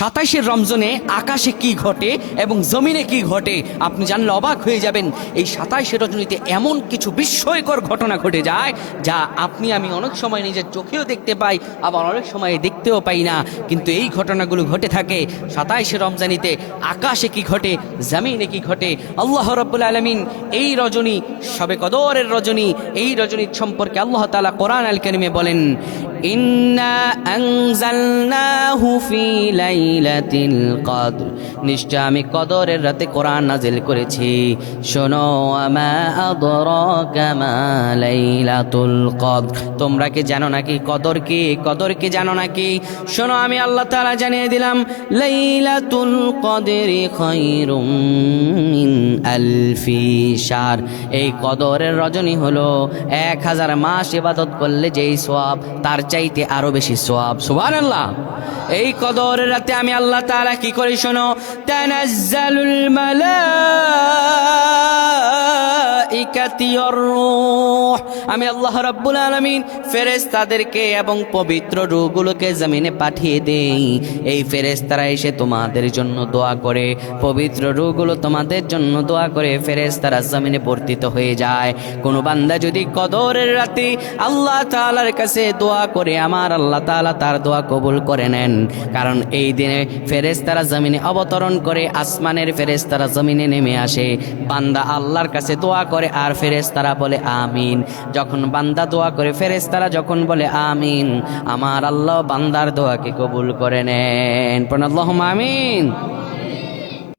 27 রমজানে আকাশে কি ঘটে এবং জমিনে কি ঘটে আপনি জানলে অবাক হয়ে যাবেন। এই 27 রজনীতে এমন কিছু বিস্ময়কর ঘটনা ঘটে যায় যা আপনি আমি অনেক সময় নিজের চোখেও দেখতে পাই, আবার অনেক সময় দেখতেও পাই না। কিন্তু এই ঘটনাগুলো ঘটে থাকে 27 রমজানিতে। আকাশে কি ঘটে, জমিনে কি ঘটে, আল্লাহ রাব্বুল আলামিন এই রজনী, শবে কদরের রজনী, এই রজনীর সম্পর্কে আল্লাহ তাআলা কোরআন আল কারিমে বলেন, ইন্না আনজালনাহু ফি লাইলাতিল কদর, নিশ্চয় আমি কদরের রাতে কোরআন নাজিল করেছি। শোনো, আমা আদরাকা মা লাইলাতুল কদর, তোমরা কি জানো নাকি কদর কি? কদর কি জানো নাকি? শোনো, আমি আল্লাহ তাআলা জানিয়ে দিলাম, লাইলাতুল কদরি খায়রুম মিন আলফি শাহর, এই কদরের রজনী হলো 1000 মাস ইবাদত করলে যেই সওয়াব তার চাইতে আরো বেশি সওয়াব। সুবহানাল্লাহ। এই কদরের রাতে আমি আল্লাহ তাআলা কি করি শোনো, তানাজ্জালুল মালাইকাতু ওয়ার রূহ, আমি আল্লাহ রাব্বুল আলামিন ফেরেশতাদেরকে এবং পবিত্র রূহগুলোকে জমিনে পাঠিয়ে দেই। এই ফেরেশতারা এসে তোমাদের জন্য দোয়া করে, পবিত্র রূহগুলো তোমাদের জন্য দোয়া করে, ফেরেশতারা জমিনে বর্তিত হয়ে যায়। কোন বান্দা যদি কদরের রাতে আল্লাহ তাআলার কাছে দোয়া করে, আমার আল্লাহ তাআলা তার দোয়া কবুল করে নেন। কারণ এই দিনে ফেরেশতারা জমিনে অবতরণ করে, আসমানের ফেরেশতারা জমিনে নেমে আসে, বান্দা আল্লাহর কাছে দোয়া করে আর ফেরেশতারা বলে আমিন। যখন বান্দা দোয়া করে, ফেরেশতারা যখন বলে আমিন, আমার আল্লাহ বান্দার দোয়াকে কবুল করে নেন। আল্লাহুম্মা আমিন।